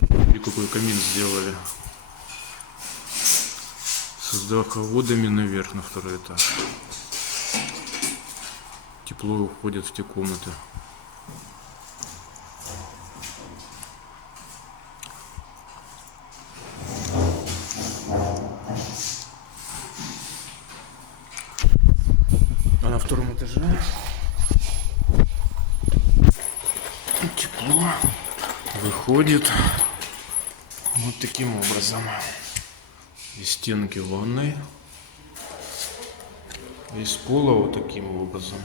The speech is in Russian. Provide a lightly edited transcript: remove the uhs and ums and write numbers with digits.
И какой камин сделали. С вздоховодами наверх на второй этаж. Тепло уходит в те комнаты. А на втором этаже тепло выходит вот таким образом. Из стенки ванной. Из пола вот таким образом.